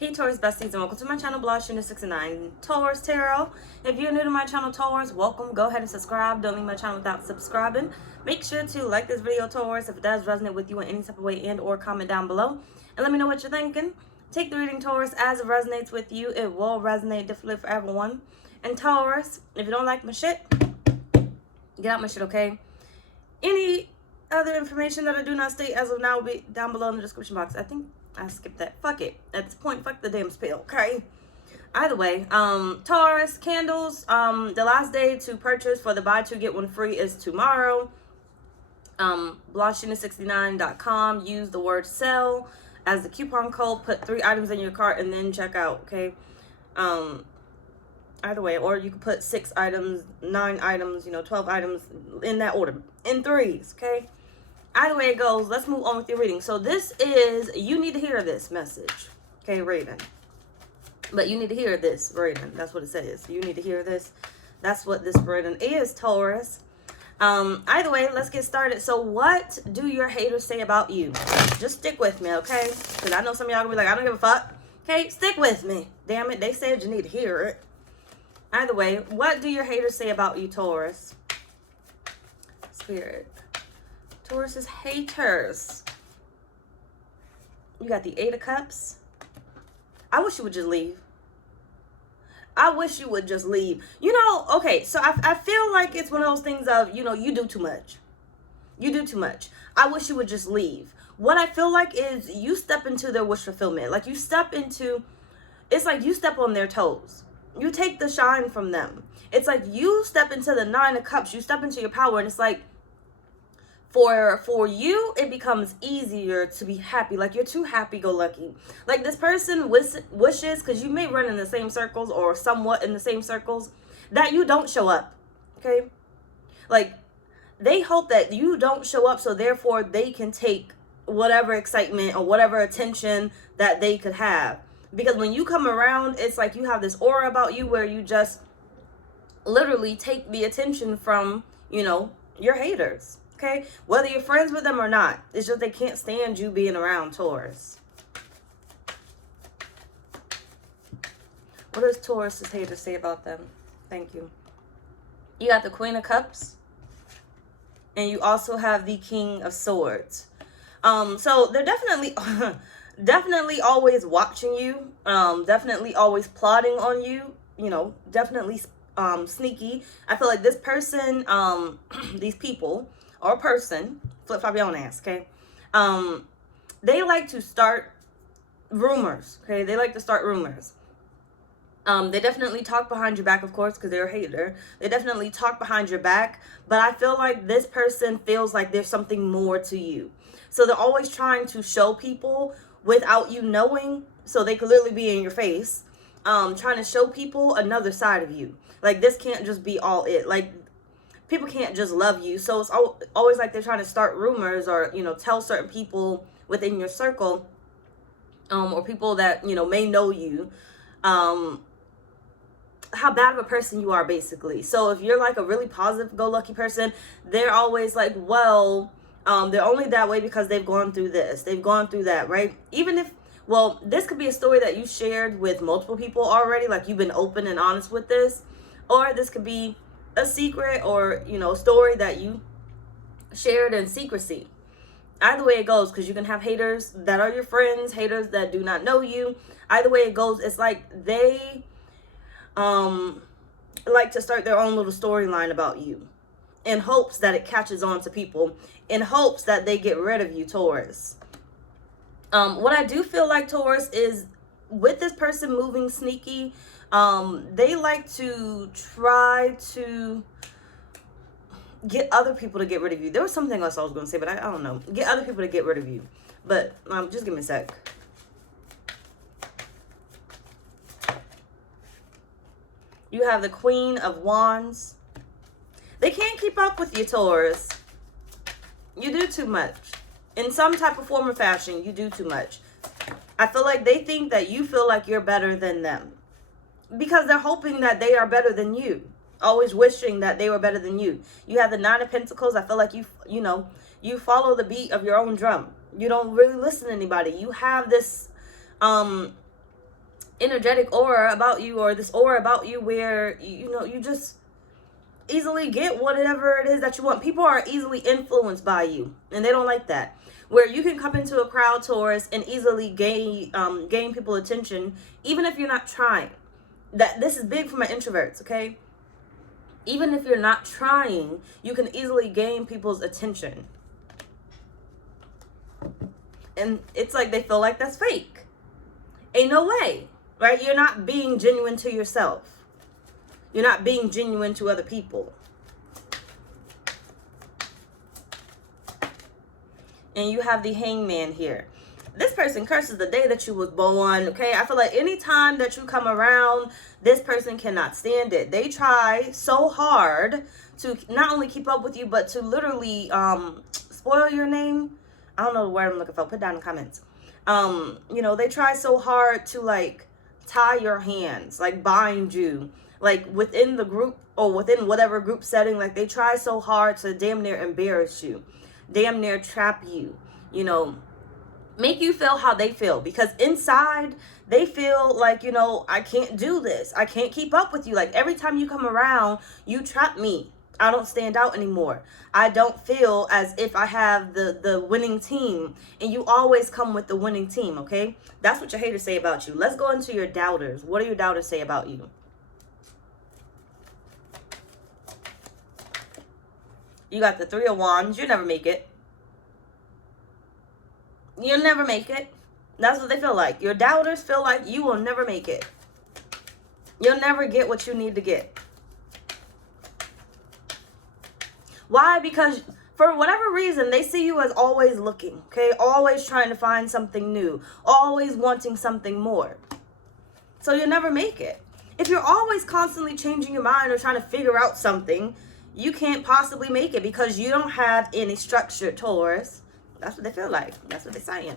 Hey Taurus besties, and welcome to my channel, blahscrystalsale Taurus Tarot. If you're new to my channel, Taurus, welcome. Go ahead and subscribe. Don't leave my channel without subscribing. Make sure to like this video, Taurus, if it does resonate with you in any type of way, and or comment down below and let me know what you're thinking. Take the reading, Taurus, as it resonates with you. It will resonate differently for everyone. And Taurus, if you don't like my shit, get out my shit, okay? Any other information that I do not state as of now will be down below in the description box. I think I skipped that. Fuck it. At this point, fuck the damn spell, okay? Either way, Taurus, candles, the last day to purchase for the buy two get one free is tomorrow. blahscrystalsale.com. Use the word sell as the coupon code. Put 3 items in your cart and then check out, okay? Either way, or you could put 6 items, 9 items, 12 items in that order, in threes, okay? Either way it goes, let's move on with your reading. So this is, you need to hear this message, okay, Raven. But you need to hear this, Raven. That's what it says. You need to hear this. That's what this Raven is, Taurus. Either way, let's get started. So what do your haters say about you? Just stick with me, okay? Because I know some of y'all gonna be like, I don't give a fuck. Okay, stick with me. Damn it, they said you need to hear it. Either way, what do your haters say about you, Taurus? Spirit. Taurus's haters. You got the 8 of Cups. I wish you would just leave. I wish you would just leave. Okay, so I feel like it's one of those things of, you do too much. You do too much. I wish you would just leave. What I feel like is you step into their wish fulfillment. Like it's like you step on their toes. You take the shine from them. It's like you step into the 9 of Cups. You step into your power, and it's like, for you, it becomes easier to be happy. Like you're too happy-go-lucky. Like this person wishes, because you may run in the same circles or somewhat in the same circles, that you don't show up. Okay? Like they hope that you don't show up, so therefore they can take whatever excitement or whatever attention that they could have. Because when you come around, it's like you have this aura about you where you just literally take the attention from, your haters. Okay, whether you're friends with them or not, it's just they can't stand you being around, Taurus. What does Taurus's haters say about them? Thank you. You got the Queen of Cups, and you also have the King of Swords. So they're definitely always watching you. Definitely always plotting on you. Definitely sneaky. I feel like this person, these people. Or person, flip-flop your own ass, okay? They like to start rumors, okay? They like to start rumors. They definitely talk behind your back, of course, because they're a hater. They definitely talk behind your back, but I feel like this person feels like there's something more to you. So they're always trying to show people without you knowing, so they could literally be in your face, trying to show people another side of you. Like, this can't just be all it. Like, people can't just love you. So it's always like they're trying to start rumors or, tell certain people within your circle, or people that, may know you, how bad of a person you are, basically. So if you're like a really positive, go-lucky person, they're always like, well, they're only that way because they've gone through this. They've gone through that, right? Even if, well, this could be a story that you shared with multiple people already. Like you've been open and honest with this. Or this could be a secret or, a story that you shared in secrecy. Either way it goes, because you can have haters that are your friends, haters that do not know you. Either way it goes, it's like they like to start their own little storyline about you in hopes that it catches on to people, in hopes that they get rid of you, Taurus. What I do feel like, Taurus, is with this person moving sneaky, they like to try to get other people to get rid of you. There was something else I was going to say, but I don't know. Get other people to get rid of you. But just give me a sec. You have the Queen of Wands. They can't keep up with you, Taurus. You do too much. In some type of form or fashion, you do too much. I feel like they think that you feel like you're better than them. Because they're hoping that they are better than you. Always wishing that they were better than you. You have the 9 of Pentacles. I feel like you follow the beat of your own drum. You don't really listen to anybody. You have this energetic aura about you, or this aura about you where, you know, you just easily get whatever it is that you want. People are easily influenced by you, and they don't like that. Where you can come into a crowd, Taurus, and easily gain people's attention, even if you're not trying. This is big for my introverts, okay? Even if you're not trying, you can easily gain people's attention. And it's like they feel like that's fake. Ain't no way, right? You're not being genuine to yourself. You're not being genuine to other people. And you have the Hangman here. This person curses the day that you was born, okay? I feel like anytime that you come around, this person cannot stand it. They try so hard to not only keep up with you, but to literally spoil your name. I don't know the word I'm looking for. Put down in the comments. You know, they try so hard to, like, tie your hands, like, bind you. Like, within the group or within whatever group setting, like, they try so hard to damn near embarrass you, damn near trap you, you know, make you feel how they feel. Because inside, they feel like, you know, I can't do this. I can't keep up with you. Like, every time you come around, you trap me. I don't stand out anymore. I don't feel as if I have the winning team. And you always come with the winning team, okay? That's what your haters say about you. Let's go into your doubters. What do your doubters say about you? You got the Three of Wands. You never make it. You'll never make it. That's what they feel like. Your doubters feel like you will never make it. You'll never get what you need to get. Why? Because for whatever reason, they see you as always looking, okay? Always trying to find something new. Always wanting something more. So you'll never make it. If you're always constantly changing your mind or trying to figure out something, you can't possibly make it because you don't have any structure, Taurus. That's what they feel like. That's what they're saying.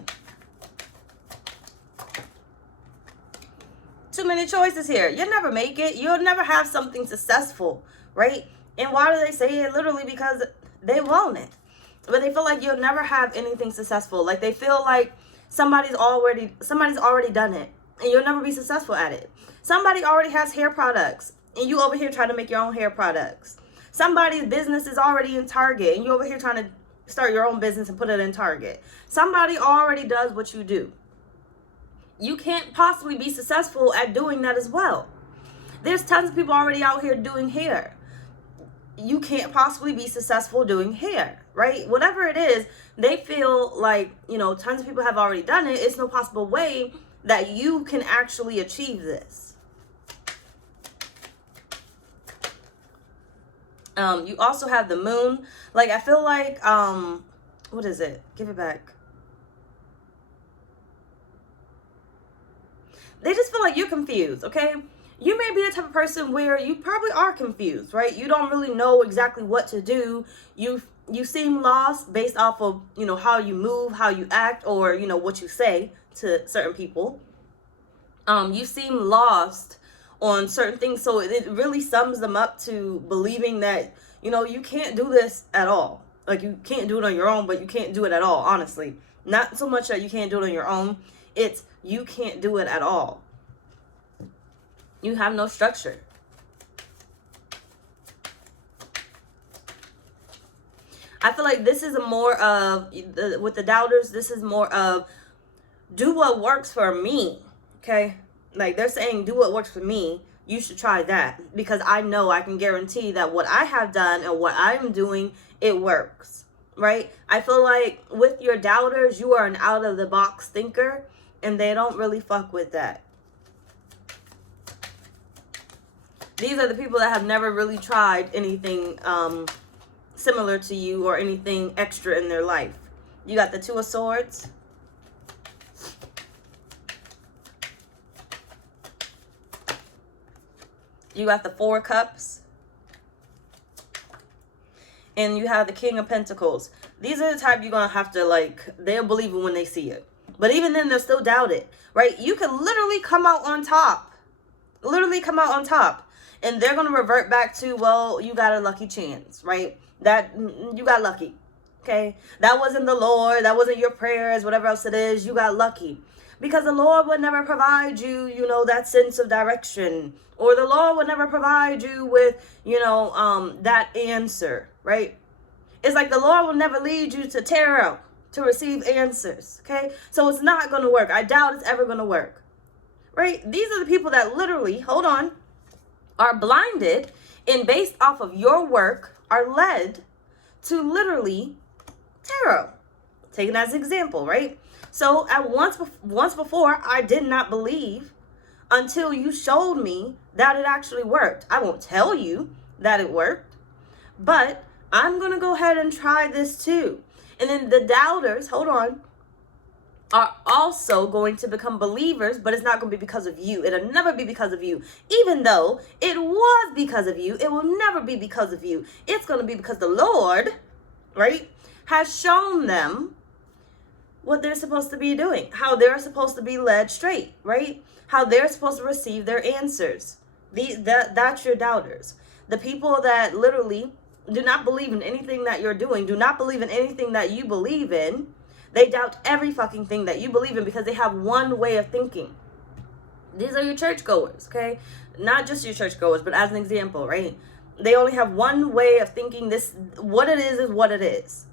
Too many choices here. You'll never make it. You'll never have something successful, right? And why do they say it? Literally because they want it. But they feel like you'll never have anything successful. Like they feel like somebody's already done it and you'll never be successful at it. Somebody already has hair products and you over here trying to make your own hair products. Somebody's business is already in Target and you over here trying to start your own business and put it in Target. Somebody already does what you do. You can't possibly be successful at doing that as well. There's tons of people already out here doing hair. You can't possibly be successful doing hair, right? Whatever it is, they feel like, you know, tons of people have already done it. It's no possible way that you can actually achieve this. You also have the Moon. Like, I feel like, what is it? Give it back. They just feel like you're confused, okay? You may be the type of person where you probably are confused, right? You don't really know exactly what to do. You seem lost based off of, you know, how you move, how you act, or, you know, what you say to certain people. You seem lost on certain things. So it really sums them up to believing that, you know, you can't do this at all. Like, you can't do it on your own, but you can't do it at all, honestly. Not so much that you can't do it on your own. It's you can't do it at all. You have no structure. I feel like this is more of, with the doubters, this is more of do what works for me, okay? Like, they're saying do what works for me. You should try that because I know I can guarantee that what I have done and what I'm doing, it works, right? I feel like with your doubters, you are an out-of-the-box thinker and they don't really fuck with that. These are the people that have never really tried anything similar to you or anything extra in their life. You got the Two of Swords. You got the Four of Cups. And you have the King of Pentacles. These are the type you're going to have to, like, they'll believe it when they see it. But even then, they'll still doubt it, right? You can literally come out on top. Literally come out on top. And they're going to revert back to, well, you got a lucky chance, right? That you got lucky, okay? That wasn't the Lord. That wasn't your prayers, whatever else it is. You got lucky. Because the Lord would never provide you, you know, that sense of direction. Or the Lord would never provide you with, you know, that answer, right? It's like the Lord will never lead you to tarot to receive answers, okay? So it's not going to work. I doubt it's ever going to work, right? These are the people that literally, hold on, are blinded and based off of your work are led to literally tarot. Taken as an example, right? So at once before, I did not believe until you showed me that it actually worked. I won't tell you that it worked, but I'm going to go ahead and try this too. And then the doubters, hold on, are also going to become believers, but it's not going to be because of you. It'll never be because of you. Even though it was because of you, it will never be because of you. It's going to be because the Lord, right, has shown them what they're supposed to be doing, how they're supposed to be led straight, right? How they're supposed to receive their answers. That's your doubters. The people that literally do not believe in anything that you're doing, do not believe in anything that you believe in. They doubt every fucking thing that you believe in because they have one way of thinking. These are your churchgoers, okay? Not just your churchgoers, but as an example, right? They only have one way of thinking. This, what it is what it is.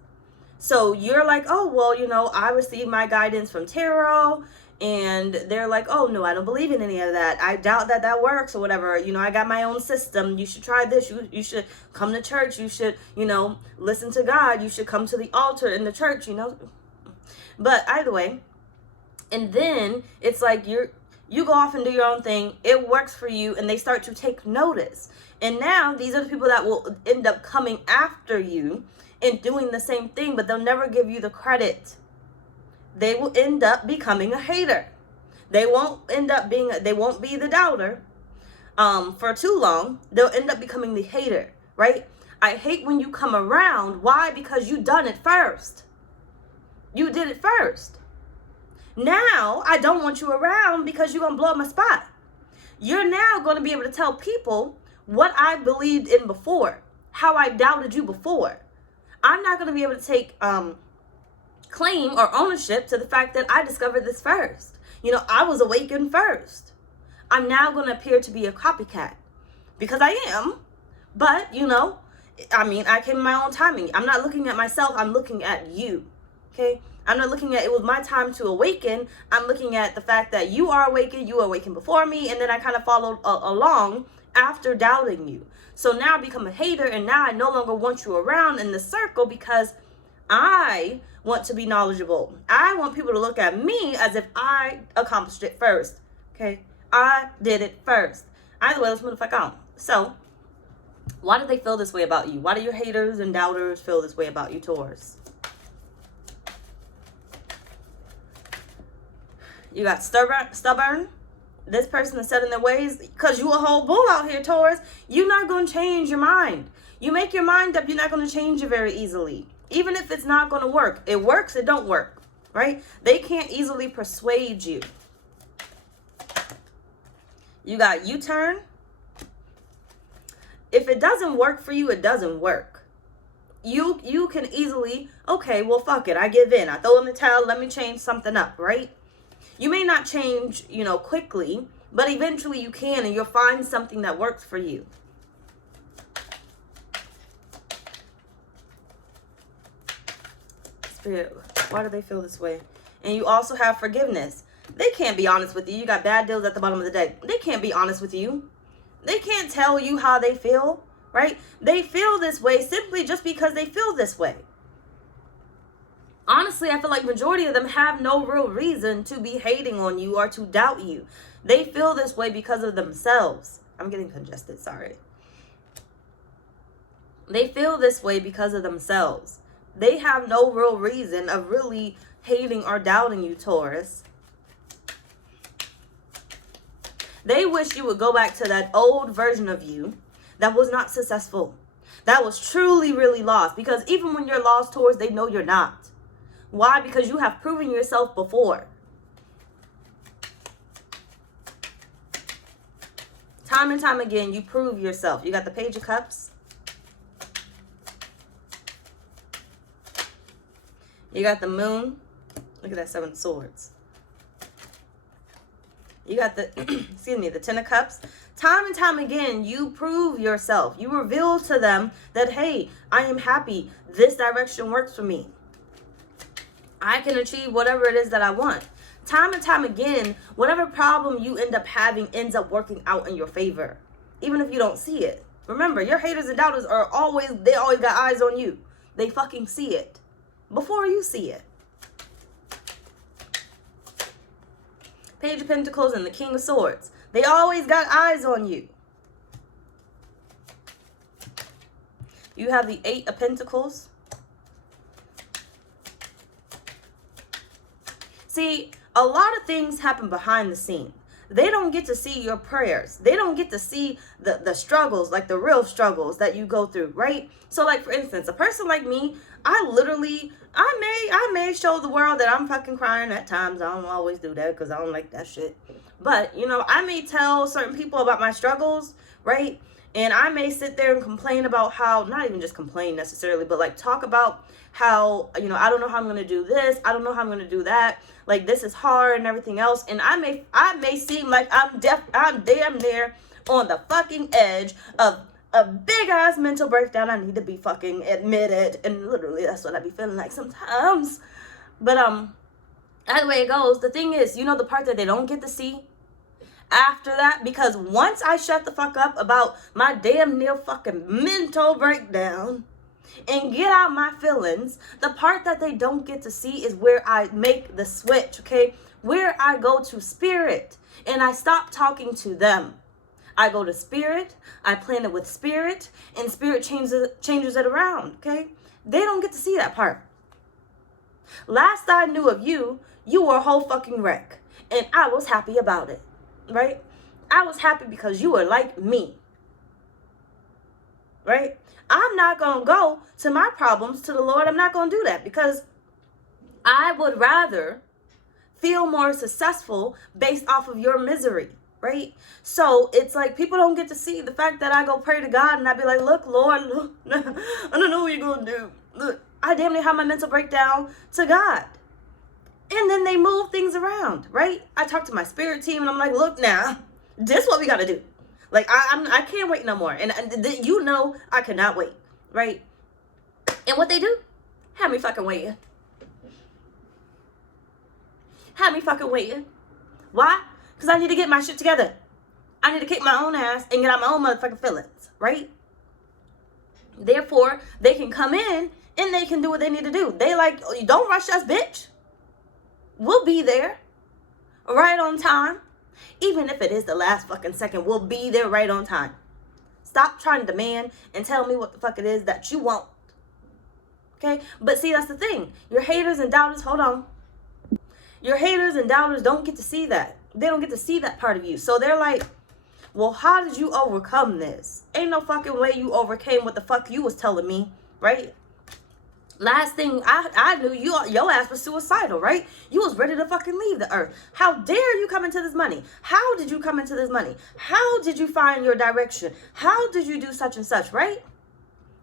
So you're like, oh, well, you know, I received my guidance from tarot. And they're like, oh, no, I don't believe in any of that. I doubt that that works or whatever. You know, I got my own system. You should try this. You should come to church. You should, you know, listen to God. You should come to the altar in the church, you know. But either way, and then it's like you go off and do your own thing. It works for you, and they start to take notice. And now these are the people that will end up coming after you and doing the same thing, but they'll never give you the credit. They will end up becoming a hater. They won't be the doubter for too long. They'll end up becoming the hater, right? I hate when you come around. Why? Because you done it first. You did it first. Now, I don't want you around because you're going to blow up my spot. You're now going to be able to tell people what I believed in before, how I doubted you before. I'm not going to be able to take claim or ownership to the fact that I discovered this first. You know, I was awakened first. I'm now going to appear to be a copycat because I am. But, you know, I mean, I came in my own timing. I'm not looking at myself. I'm looking at you. Okay? I'm not looking at it was my time to awaken. I'm looking at the fact that you are awakened. You were awakened before me. And then I kind of followed along after doubting you. So now I become a hater. And now I no longer want you around in the circle because I want to be knowledgeable. I want people to look at me as if I accomplished it first. Okay? I did it first. Either way, let's move the fuck on. So, why do they feel this way about you? Why do your haters and doubters feel this way about you, Taurus? You got stubborn. This person is set in their ways because you a whole bull out here, Taurus. You're not going to change your mind. You make your mind up, you're not going to change it very easily. Even if it's not going to work. It works, it don't work, right? They can't easily persuade you. You got U-turn. If it doesn't work for you, it doesn't work. You can easily, okay, well, fuck it. I give in. I throw in the towel. Let me change something up, right? You may not change, you know, quickly, but eventually you can, and you'll find something that works for you. Spirit, why do they feel this way? And you also have forgiveness. They can't be honest with you. You got bad deals at the bottom of the deck. They can't be honest with you. They can't tell you how they feel, right? They feel this way simply just because they feel this way. Honestly, I feel like majority of them have no real reason to be hating on you or to doubt you. They feel this way because of themselves. I'm getting congested, sorry. They feel this way because of themselves. They have no real reason of really hating or doubting you, Taurus. They wish you would go back to that old version of you that was not successful. That was truly, really lost. Because even when you're lost, Taurus, they know you're not. Why? Because you have proven yourself before. Time and time again, you prove yourself. You got the Page of Cups. You got the Moon. Look at that 7 of Swords. You got the, excuse me, the Ten of Cups. Time and time again, you prove yourself. You reveal to them that, hey, I am happy. This direction works for me. I can achieve whatever it is that I want. Time and time again, whatever problem you end up having ends up working out in your favor, even if you don't see it. Remember, your haters and doubters they always got eyes on you. They fucking see it before you see it. Page of Pentacles and the King of Swords. They always got eyes on you. You have the Eight of Pentacles. See, a lot of things happen behind the scene. They don't get to see your prayers. They don't get to see the struggles, like the real struggles that you go through, right? So like, for instance, a person like me, I may show the world that I'm fucking crying at times. I don't always do that because I don't like that shit. But, you know, I may tell certain people about my struggles, right? And I may sit there and complain about how, not even just complain necessarily, but like talk about how, you know, I don't know how I'm going to do this. I don't know how I'm going to do that. Like, this is hard and everything else. And I may seem like I'm damn near on the fucking edge of a big ass mental breakdown. I need to be fucking admitted. And literally that's what I be feeling like sometimes. But, either way it goes, the thing is, you know, the part that they don't get to see after that, because once I shut the fuck up about my damn near fucking mental breakdown and get out my feelings, the part that they don't get to see is where I make the switch, okay? Where I go to spirit and I stop talking to them. I go to spirit, I plan it with spirit, and spirit changes it around, okay? They don't get to see that part. Last I knew of you, you were a whole fucking wreck, and I was happy about it, right? I was happy because you were like me, right? I'm not going to go to my problems to the Lord. I'm not going to do that because I would rather feel more successful based off of your misery, right? So it's like people don't get to see the fact that I go pray to God and I be like, look, Lord, look, I don't know what you're going to do. Look, I damn near have my mental breakdown to God. And then they move things around, right? I talk to my spirit team and I'm like, look now, this is what we got to do. Like, I can't wait no more. And you know I cannot wait, right? And what they do? Have me fucking waiting. Have me fucking waiting. Why? Because I need to get my shit together. I need to kick my own ass and get out my own motherfucking feelings, right? Therefore, they can come in and they can do what they need to do. They like, don't rush us, bitch. We'll be there right on time. Even if it is the last fucking second, we'll be there right on time. Stop trying to demand and tell me what the fuck it is that you want. Okay? But see, that's the thing. Your haters and doubters, hold on. Your haters and doubters don't get to see that. They don't get to see that part of you. So they're like, well, how did you overcome this? Ain't no fucking way you overcame what the fuck you was telling me, right? Last thing I knew, your ass was suicidal, right? You was ready to fucking leave the earth. How dare you come into this money? How did you come into this money? How did you find your direction? How did you do such and such, right?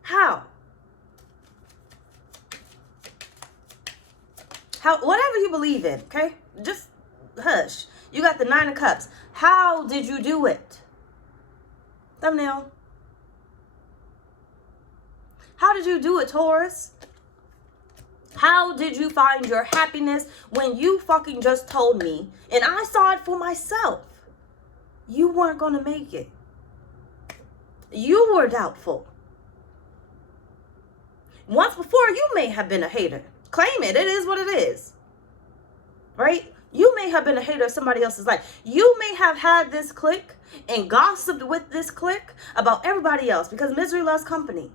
How? Whatever you believe in, okay? Just hush. You got the Nine of Cups. How did you do it? Thumbnail. How did you do it, Taurus? How did you find your happiness when you fucking just told me, and I saw it for myself, you weren't going to make it? You were doubtful. Once before, you may have been a hater. Claim it. It is what it is. Right? You may have been a hater of somebody else's life. You may have had this clique and gossiped with this clique about everybody else because misery loves company.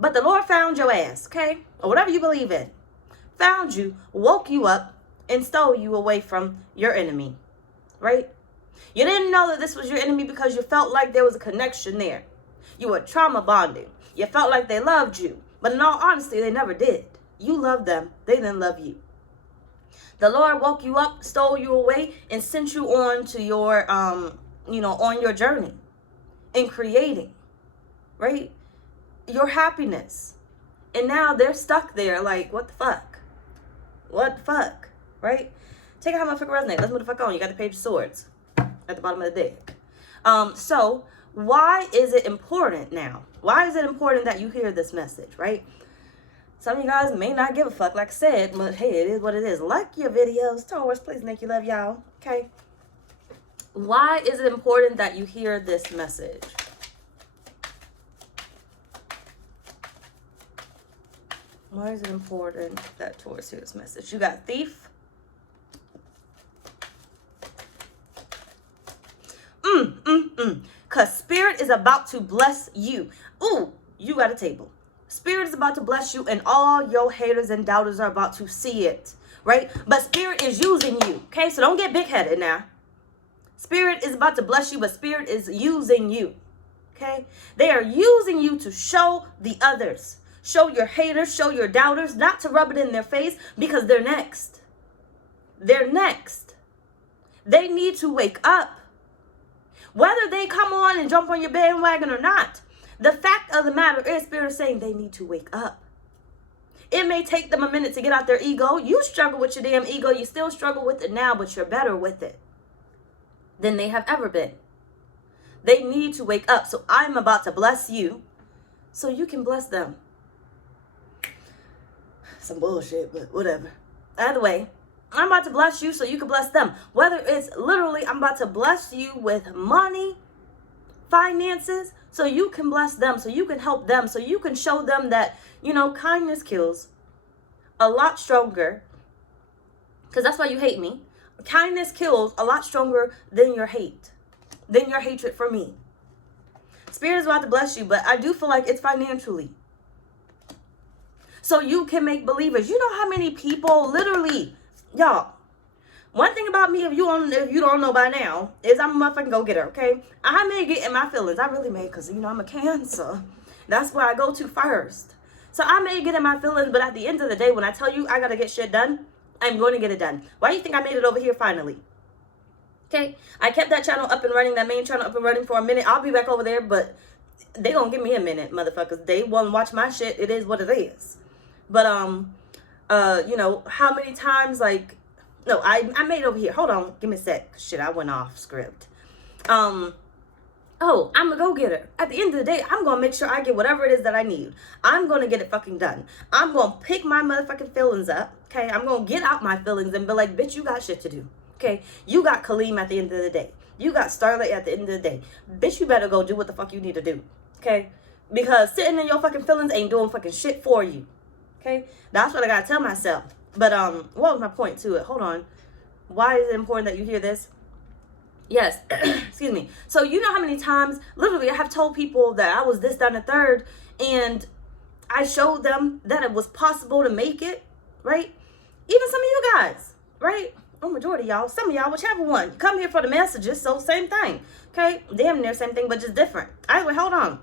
But the Lord found your ass, okay? Or whatever you believe in. Found you, woke you up, and stole you away from your enemy. Right? You didn't know that this was your enemy because you felt like there was a connection there. You were trauma bonding. You felt like they loved you. But in all honesty, they never did. You loved them. They didn't love you. The Lord woke you up, stole you away, and sent you on to your, on your journey in creating, right? Your happiness. And now they're stuck there like, what the fuck? What the fuck? Right? Take it how motherfucker resonate. Let's move the fuck on. You got the Page of Swords. at the bottom of the deck. So why is it important now? Why is it important that you hear this message, right? Some of you guys may not give a fuck, like I said, but hey, it is what it is. Like your videos. Taurus, please make you love y'all. Okay. Why is it important that you hear this message? Why is it important that Taurus hear this message? You got Thief. Because Spirit is about to bless you. Ooh, you got a table. Spirit is about to bless you, and all your haters and doubters are about to see it, right? But Spirit is using you, okay? So don't get big-headed now. Spirit is about to bless you, but Spirit is using you, okay? They are using you to show the others. Show your haters, show your doubters, not to rub it in their face, because they're next. They're next. They need to wake up. Whether they come on and jump on your bandwagon or not, the fact of the matter is, Spirit is saying they need to wake up. It may take them a minute to get out their ego. You struggle with your damn ego. You still struggle with it now, but you're better with it than they have ever been. They need to wake up. So I'm about to bless you so you can bless them. Some bullshit, but whatever. Either way, I'm about to bless you so you can bless them. Whether it's literally, I'm about to bless you with money, finances, so you can bless them, so you can help them, so you can show them that, you know, kindness kills a lot stronger. Because that's why you hate me. Kindness kills a lot stronger than your hate, than your hatred for me. Spirit is about to bless you, but I do feel like it's financially. So you can make believers. You know how many people literally, y'all, one thing about me, if you don't know by now, is I'm a motherfucking go-getter, okay? I may get in my feelings. I really may, because, you know, I'm a Cancer. That's where I go to first. So I may get in my feelings, but at the end of the day, when I tell you I got to get shit done, I'm going to get it done. Why do you think I made it over here finally? Okay? I kept that channel up and running, that main channel up and running for a minute. I'll be back over there, but they going to give me a minute, motherfuckers. They won't watch my shit. It is what it is. But, you know, how many times, like, no, I made it over here. Hold on. Give me a sec. Shit, I went off script. Oh, I'm a go-getter. At the end of the day, I'm going to make sure I get whatever it is that I need. I'm going to get it fucking done. I'm going to pick my motherfucking feelings up. Okay? I'm going to get out my feelings and be like, bitch, you got shit to do. Okay? You got Kaleem at the end of the day. You got Starlight at the end of the day. Bitch, you better go do what the fuck you need to do. Okay? Because sitting in your fucking feelings ain't doing fucking shit for you. Okay? That's what I got to tell myself. But what was my point to it? Hold on. Why is it important that you hear this? Yes. Excuse me. So you know how many times, literally, I have told people that I was this, that, and the third, and I showed them that it was possible to make it, right? Even some of you guys, right? Oh, majority of y'all. Some of y'all, whichever one. You come here for the messages, so same thing. Okay? Damn near same thing, but just different. Anyway, hold on.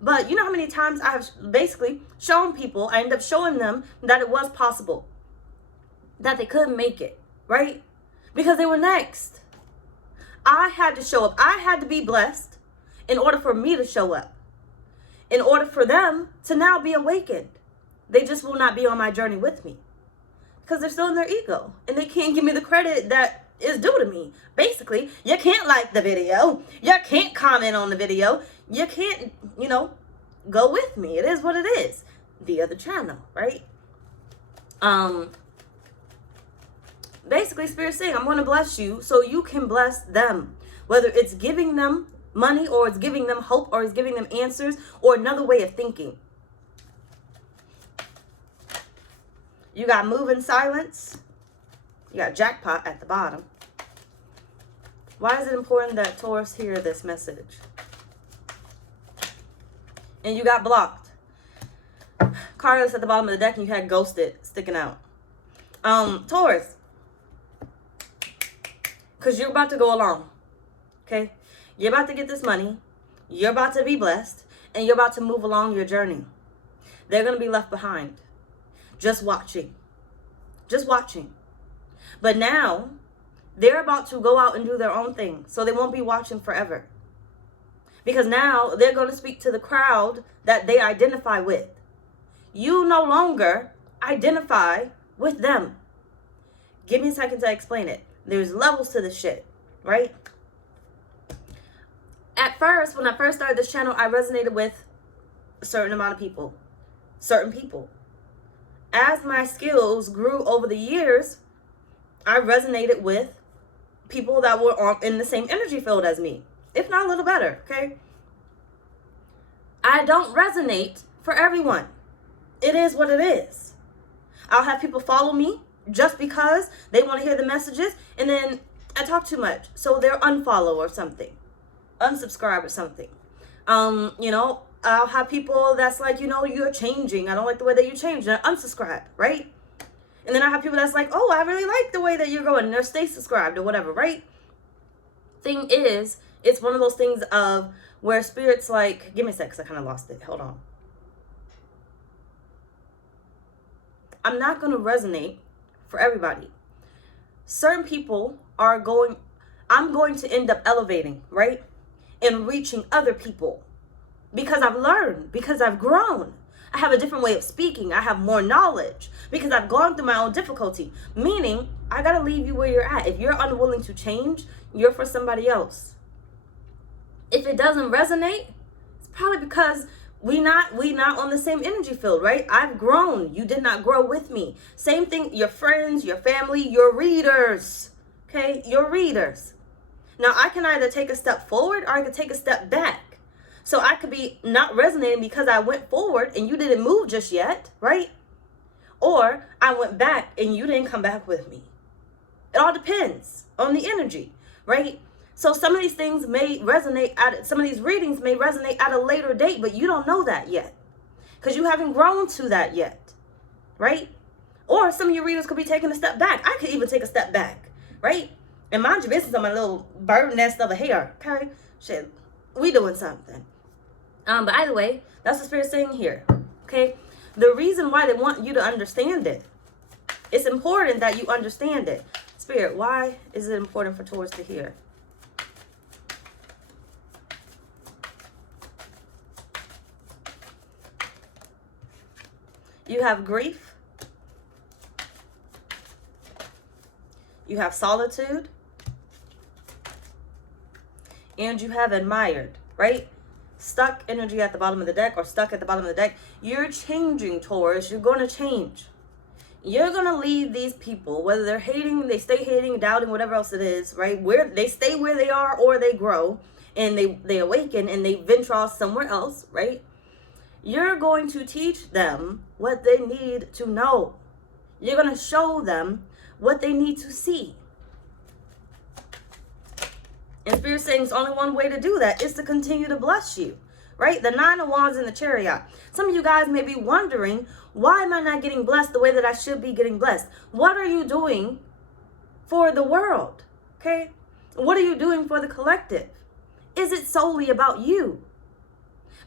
But you know how many times I have basically shown people, I end up showing them that it was possible. That they couldn't make it, right? Because they were next. I had to show up. I had to be blessed in order for me to show up. In order for them to now be awakened. They just will not be on my journey with me. Because they're still in their ego. And they can't give me the credit that is due to me. Basically, you can't like the video. You can't comment on the video. You can't, you know, go with me. It is what it is. The other channel, right? Basically, Spirit's saying, I'm going to bless you so you can bless them. Whether it's giving them money, or it's giving them hope, or it's giving them answers, or another way of thinking. You got move in silence. You got jackpot at the bottom. Why is it important that Taurus hear this message? And you got blocked. Carlos at the bottom of the deck, and you had ghosted sticking out. Taurus. Because you're about to go along. Okay? You're about to get this money. You're about to be blessed. And you're about to move along your journey. They're going to be left behind. Just watching. Just watching. But now, they're about to go out and do their own thing. So they won't be watching forever. Because now, they're going to speak to the crowd that they identify with. You no longer identify with them. Give me a second to explain it. There's levels to this shit, right? At first, when I first started this channel, I resonated with a certain amount of people, certain people. As my skills grew over the years, I resonated with people that were in the same energy field as me, if not a little better, okay? I don't resonate for everyone. It is what it is. I'll have people follow me just because they want to hear the messages, and then I talk too much, so they're unfollow or something, unsubscribe or something. You know, I'll have people that's like, you know, you're changing. I don't like the way that you change. And unsubscribe, right? And then I have people that's like, oh, I really like the way that you're going. And they're stay subscribed or whatever, right? Thing is, it's one of those things of where Spirit's like, give me a sec, because I kind of lost it. Hold on. I'm not going to resonate for everybody. Certain people I'm going to end up elevating, right? And reaching other people. Because I've learned, because I've grown. I have a different way of speaking. I have more knowledge because I've gone through my own difficulty. Meaning, I got to leave you where you're at. If you're unwilling to change, you're for somebody else. If it doesn't resonate, it's probably because we not on the same energy field, right? I've grown. You did not grow with me. Same thing, your friends, your family, your readers. Okay, your readers. Now, I can either take a step forward or I can take a step back. So I could be not resonating because I went forward and you didn't move just yet, right? Or I went back and you didn't come back with me. It all depends on the energy, right? So some of these things may resonate some of these readings may resonate at a later date, but you don't know that yet because you haven't grown to that yet, right? Or some of your readers could be taking a step back. I could even take a step back, right? And mind your business on my little bird nest of a hair, okay? Shit, we doing something. But either way, that's what Spirit's saying here, okay? The reason why they want you to understand it, it's important that you understand it. Spirit, why is it important for Taurus to hear? You have grief. You have solitude. And you have admired, right? Stuck energy at the bottom of the deck or stuck at the bottom of the deck. You're changing, Taurus. You're going to change. You're going to leave these people, whether they're hating, they stay hating, doubting, whatever else it is, right? Where they stay where they are or they grow and they awaken and they venture off somewhere else, right? You're going to teach them what they need to know. You're going to show them what they need to see. And Spirit's saying it's only one way to do that is to continue to bless you, right? The 9 of Wands in the Chariot. Some of you guys may be wondering, why am I not getting blessed the way that I should be getting blessed? What are you doing for the world, okay? What are you doing for the collective? Is it solely about you?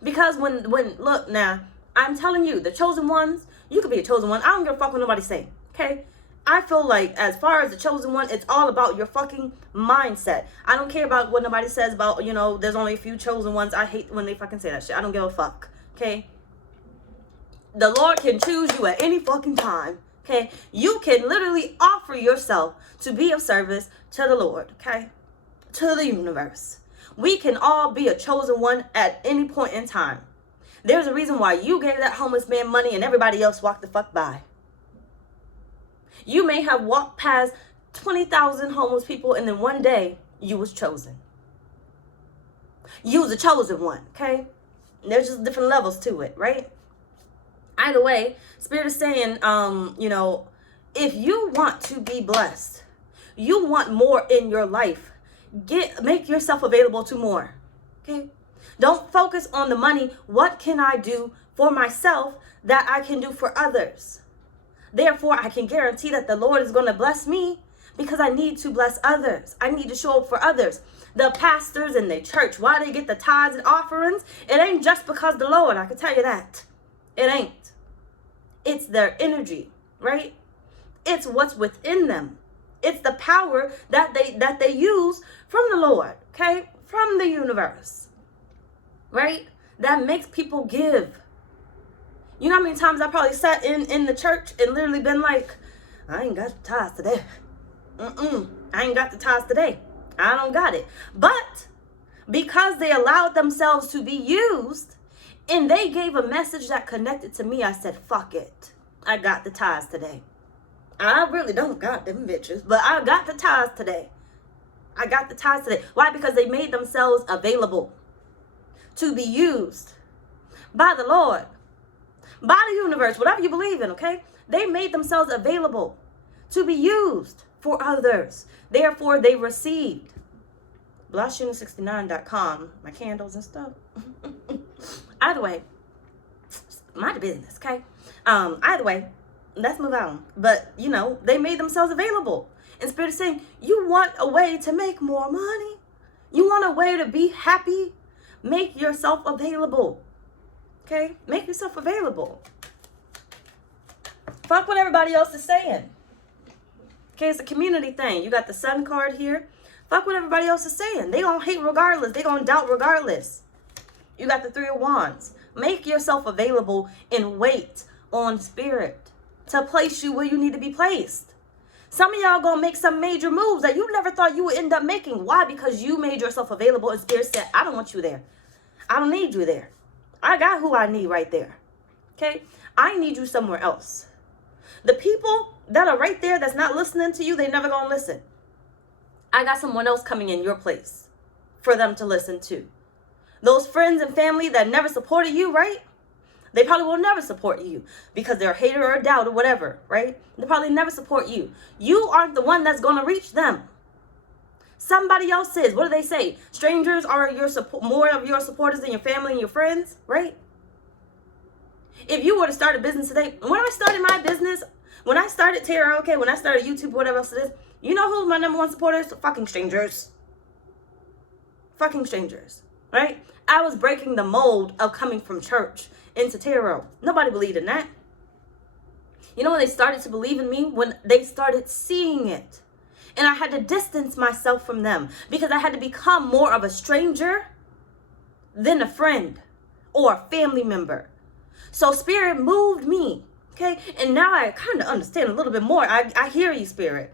Because when look now, I'm telling you, the chosen ones, you could be a chosen one. I don't give a fuck what nobody say, okay? I feel like as far as the chosen one, it's all about your fucking mindset. I don't care about what nobody says about, you know, there's only a few chosen ones. I hate when they fucking say that shit. I don't give a fuck, okay? The Lord can choose you at any fucking time, okay? You can literally offer yourself to be of service to the Lord, okay? To the universe. We can all be a chosen one at any point in time. There's a reason why you gave that homeless man money and everybody else walked the fuck by. You may have walked past 20,000 homeless people and then one day you was chosen. You was a chosen one, okay? And there's just different levels to it, right? Either way, Spirit is saying, you know, if you want to be blessed, you want more in your life, make yourself available to more, okay? Don't focus on the money. What can I do for myself that I can do for others? Therefore, I can guarantee that the Lord is going to bless me because I need to bless others. I need to show up for others. The pastors in the church, why they get the tithes and offerings, it ain't just because the Lord, I can tell you that. It ain't. It's their energy, right? It's what's within them. It's the power that they use from the Lord, okay? From the universe, right? That makes people give. You know how many times I probably sat in the church and literally been like, I ain't got the tithes today. I ain't got the tithes today. I don't got it. But because they allowed themselves to be used and they gave a message that connected to me, I said, fuck it. I got the ties today. I really don't got them bitches, but I got the ties today. I got the ties today. Why? Because they made themselves available to be used by the Lord, by the universe, whatever you believe in, okay? They made themselves available to be used for others. Therefore, they received. blahscrystalsale.com, my candles and stuff. Either way, mind the business, okay? Either way, let's move on. But, you know, they made themselves available. And Spirit is saying, you want a way to make more money? You want a way to be happy? Make yourself available. Okay? Make yourself available. Fuck what everybody else is saying. Okay, it's a community thing. You got the Sun card here. Fuck what everybody else is saying. They gonna hate regardless. They gonna doubt regardless. You got the Three of Wands. Make yourself available and wait on Spirit to place you where you need to be placed. Some of y'all gonna make some major moves that you never thought you would end up making. Why? Because you made yourself available and Spirit said, I don't want you there. I don't need you there. I got who I need right there. Okay? I need you somewhere else. The people that are right there that's not listening to you, they never gonna listen. I got someone else coming in your place for them to listen to. Those friends and family that never supported you, right? They probably will never support you because they're a hater or a doubt or whatever, right? They probably never support you. You aren't the one that's going to reach them. Somebody else is. What do they say? Strangers are your more of your supporters than your family and your friends, right? If you were to start a business today, when I started my business, when I started tarot, okay, when I started YouTube, whatever else it is, you know who my number one supporters? Fucking strangers. Fucking strangers, right? I was breaking the mold of coming from church into tarot. Nobody believed in that. You know when they started to believe in me? When they started seeing it. And I had to distance myself from them because I had to become more of a stranger than a friend or a family member. So Spirit moved me, okay? And now I kind of understand a little bit more. I hear you, Spirit.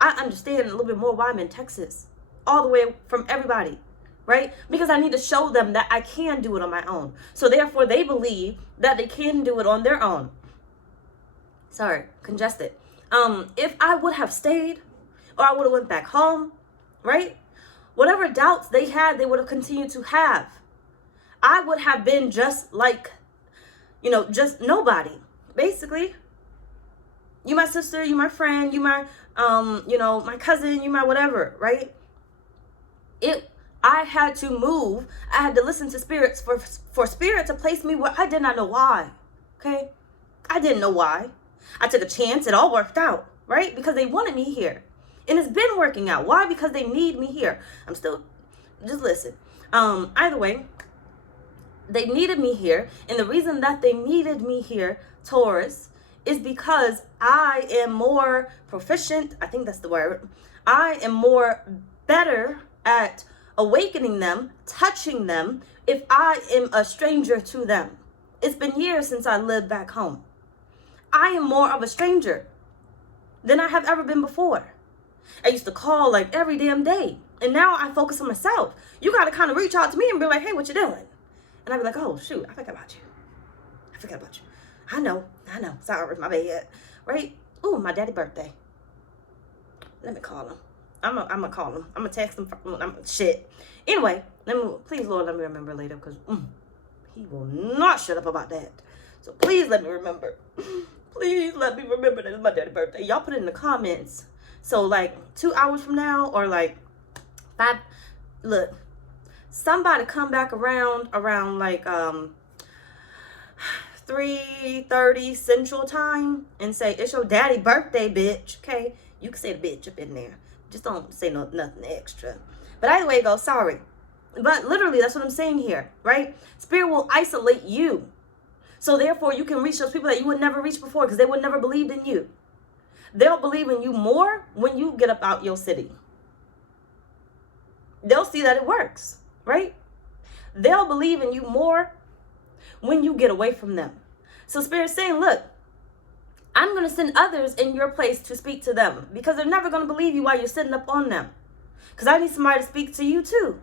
I understand a little bit more why I'm in Texas. All the way from everybody, right? Because I need to show them that I can do it on my own. So therefore, they believe that they can do it on their own. Sorry, congested. If I would have stayed or I would have went back home, right? Whatever doubts they had, they would have continued to have. I would have been just like, you know, just nobody, basically. You my sister, you my friend, you my, you know, my cousin, you my whatever, right? I had to move. I had to listen to spirits for Spirit to place me where I did not know why, okay? I didn't know why. I took a chance. It all worked out, right? Because they wanted me here. And it's been working out. Why? Because they need me here. I'm still, just listen. Either way, they needed me here. And the reason that they needed me here, Taurus, is because I am more proficient. I think that's the word. I am more better at awakening them, touching them, if I am a stranger to them. It's been years since I lived back home. I am more of a stranger than I have ever been before. I used to call like every damn day. And now I focus on myself. You got to kind of reach out to me and be like, hey, what you doing? And I'd be like, oh, shoot, I forgot about you. I know. Sorry, my bad. Right? Ooh, my daddy's birthday. Let me call him. I'm gonna call him. I'm gonna text him. Shit. Anyway, please, Lord, let me remember later because he will not shut up about that. So please let me remember. Please let me remember that it's my daddy's birthday. Y'all put it in the comments. So like 2 hours from now or like 5. Look, somebody come back around like 3:30 Central Time and say it's your daddy's birthday, bitch. Okay, you can say the bitch up in there. Just don't say nothing extra. But either way it goes, sorry. But literally, that's what I'm saying here, right? Spirit will isolate you. So therefore, you can reach those people that you would never reach before because they would never believe in you. They'll believe in you more when you get up out your city. They'll see that it works, right? They'll believe in you more when you get away from them. So Spirit's saying, look, I'm going to send others in your place to speak to them because they're never going to believe you while you're sitting up on them. Because I need somebody to speak to you too.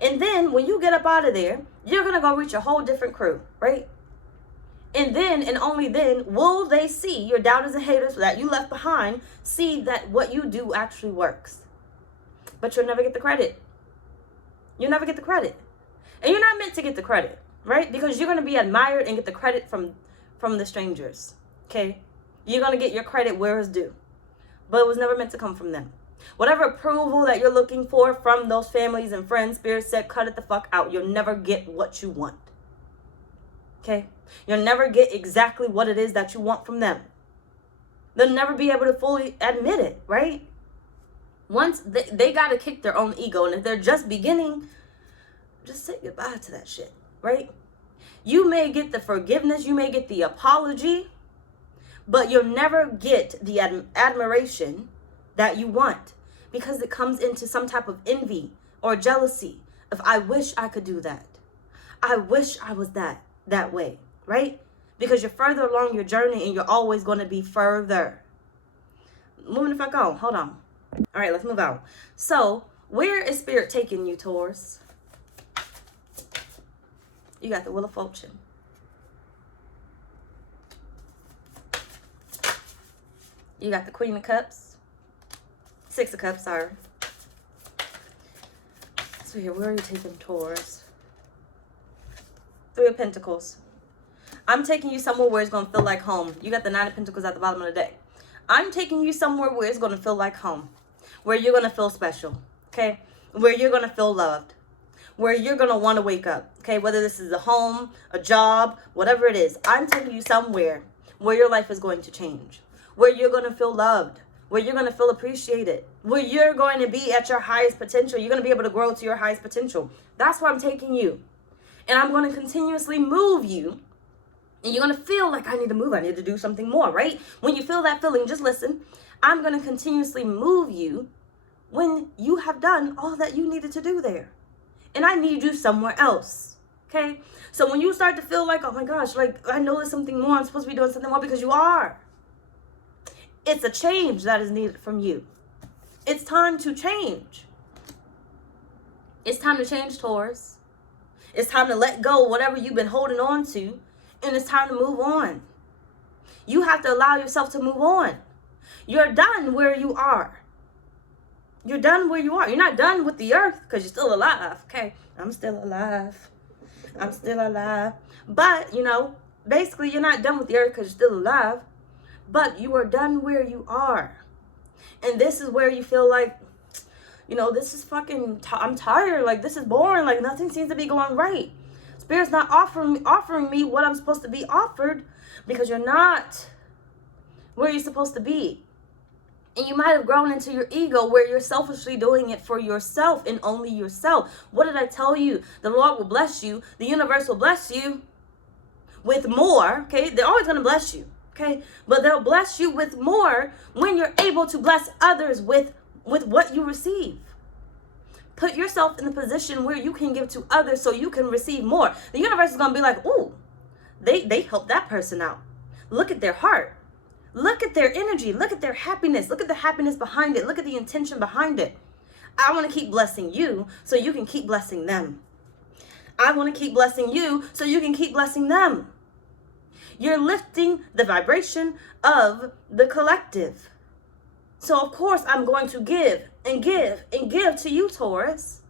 And then when you get up out of there, you're going to go reach a whole different crew, right? And then, and only then, will they see, your doubters and haters that you left behind, see that what you do actually works. But you'll never get the credit. You'll never get the credit. And you're not meant to get the credit, right? Because you're going to be admired and get the credit from the strangers, okay? You're going to get your credit where it's due. But it was never meant to come from them. Whatever approval that you're looking for from those families and friends, Spirit said, cut it the fuck out. You'll never get what you want. Okay? You'll never get exactly what it is that you want from them. They'll never be able to fully admit it, right? Once they got to kick their own ego. And if they're just beginning, just say goodbye to that shit, right? You may get the forgiveness. You may get the apology. But you'll never get the admiration that you want, because it comes into some type of envy or jealousy of, I wish I could do that. I wish I was that way, right? Because you're further along your journey and you're always going to be further. Moving the fuck on. Hold on. All right, let's move on. So where is Spirit taking you, Taurus? You got the Wheel of Fortune. You got the Queen of Cups. Six of Cups, sorry. So here, where are you taking, Taurus? Three of Pentacles. I'm taking you somewhere where it's going to feel like home. You got the Nine of Pentacles at the bottom of the deck. I'm taking you somewhere where it's going to feel like home. Where you're going to feel special. Okay? Where you're going to feel loved. Where you're going to want to wake up. Okay? Whether this is a home, a job, whatever it is. I'm taking you somewhere where your life is going to change. Where you're going to feel loved. Where you're going to feel appreciated, where you're going to be at your highest potential. You're going to be able to grow to your highest potential. That's where I'm taking you. And I'm going to continuously move you. And you're going to feel like, I need to move. I need to do something more, right? When you feel that feeling, just listen. I'm going to continuously move you when you have done all that you needed to do there. And I need you somewhere else, okay? So when you start to feel like, oh my gosh, like I know there's something more. I'm supposed to be doing something more, because you are. It's a change that is needed from you. It's time to change. It's time to change, Taurus. It's time to let go of whatever you've been holding on to. And it's time to move on. You have to allow yourself to move on. You're done where you are. You're done where you are. You're not done with the earth because you're still alive. Okay, I'm still alive. I'm still alive. But, basically you're not done with the earth because you're still alive. But you are done where you are. And this is where you feel like, this is fucking, I'm tired. Like, this is boring. Like, nothing seems to be going right. Spirit's not offering me what I'm supposed to be offered, because you're not where you're supposed to be. And you might have grown into your ego where you're selfishly doing it for yourself and only yourself. What did I tell you? The Lord will bless you. The universe will bless you with more. Okay, they're always going to bless you. Okay, but they'll bless you with more when you're able to bless others with what you receive. Put yourself in the position where you can give to others so you can receive more. The universe is going to be like, ooh, they helped that person out. Look at their heart. Look at their energy. Look at their happiness. Look at the happiness behind it. Look at the intention behind it. I want to keep blessing you so you can keep blessing them. I want to keep blessing you so you can keep blessing them. You're lifting the vibration of the collective. So, of course, I'm going to give and give and give to you, Taurus.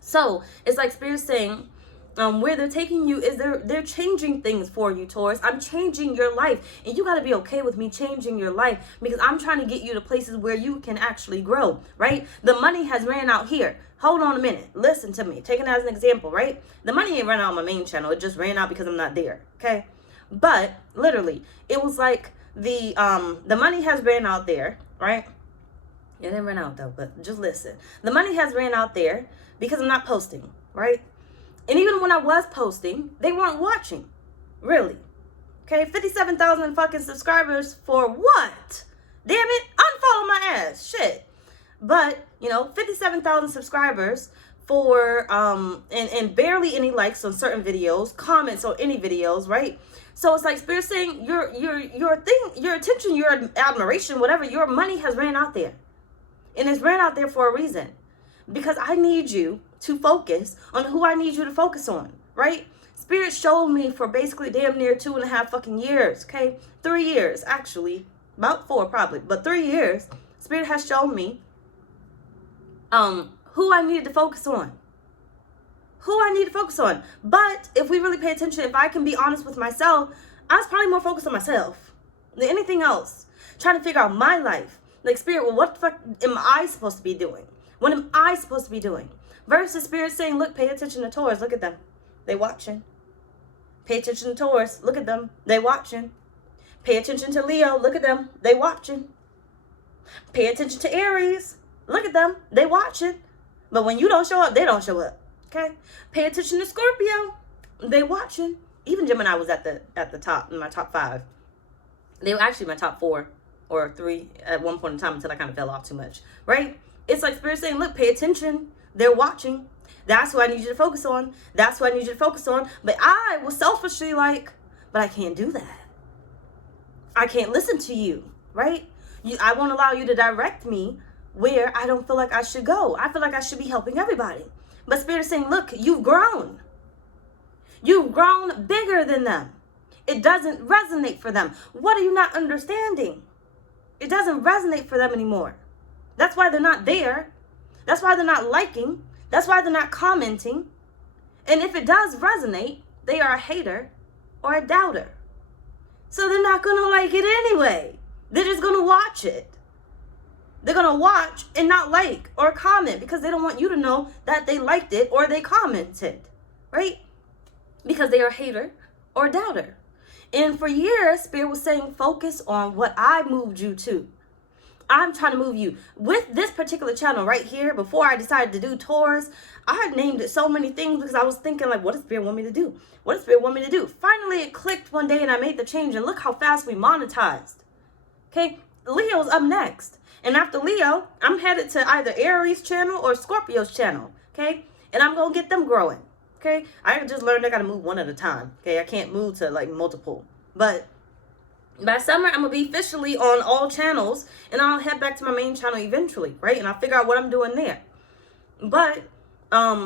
So, it's like Spirit's saying, where they're taking you is they're changing things for you, Taurus. I'm changing your life. And you got to be okay with me changing your life, because I'm trying to get you to places where you can actually grow, right? The money has ran out here. Hold on a minute. Listen to me. Taking it as an example, right? The money ain't ran out on my main channel. It just ran out because I'm not there, okay? But literally, it was like the money has ran out there, right? It didn't run out though, but just listen. The money has ran out there because I'm not posting, right? And even when I was posting, they weren't watching, really. Okay, 57,000 fucking subscribers for what? Damn it, unfollow my ass, shit. But 57,000 subscribers for and barely any likes on certain videos, comments on any videos, right? So it's like Spirit saying your attention, your admiration, whatever, your money has ran out there. And it's ran out there for a reason. Because I need you to focus on who I need you to focus on, right? Spirit showed me for basically damn near 2.5 fucking years, okay? 3 years, actually. About 4 probably, but 3 years. Spirit has shown me who I needed to focus on. Who I need to focus on. But if we really pay attention, if I can be honest with myself, I was probably more focused on myself than anything else. Trying to figure out my life. Like, Spirit, well, what the fuck am I supposed to be doing? What am I supposed to be doing? Versus Spirit saying, look, pay attention to Taurus. Look at them. They watching. Pay attention to Taurus. Look at them. They watching. Pay attention to Leo. Look at them. They watching. Pay attention to Aries. Look at them. They watching. But when you don't show up, they don't show up. Okay? Pay attention to Scorpio. They watching. Even Gemini was at the top, in my top 5. They were actually my top 4 or 3 at one point in time until I kind of fell off too much. Right? It's like Spirit saying, look, pay attention. They're watching. That's who I need you to focus on. That's who I need you to focus on. But I was selfishly like, but I can't do that. I can't listen to you. Right? I won't allow you to direct me where I don't feel like I should go. I feel like I should be helping everybody. But Spirit is saying, look, you've grown. You've grown bigger than them. It doesn't resonate for them. What are you not understanding? It doesn't resonate for them anymore. That's why they're not there. That's why they're not liking. That's why they're not commenting. And if it does resonate, they are a hater or a doubter. So they're not going to like it anyway. They're just going to watch it. They're going to watch and not like or comment because they don't want you to know that they liked it or they commented, right? Because they are a hater or a doubter. And for years, Spirit was saying, focus on what I moved you to. I'm trying to move you. With this particular channel right here, before I decided to do Taurus, I had named it so many things because I was thinking, like, what does Spirit want me to do? What does Spirit want me to do? Finally, it clicked one day and I made the change. And look how fast we monetized. Okay, Leo's up next. And after Leo, I'm headed to either Aries channel or Scorpio's channel. Okay, and I'm going to get them growing. Okay, I just learned I got to move one at a time. Okay, I can't move to like multiple. But by summer, I'm going to be officially on all channels. And I'll head back to my main channel eventually, right? And I'll figure out what I'm doing there. But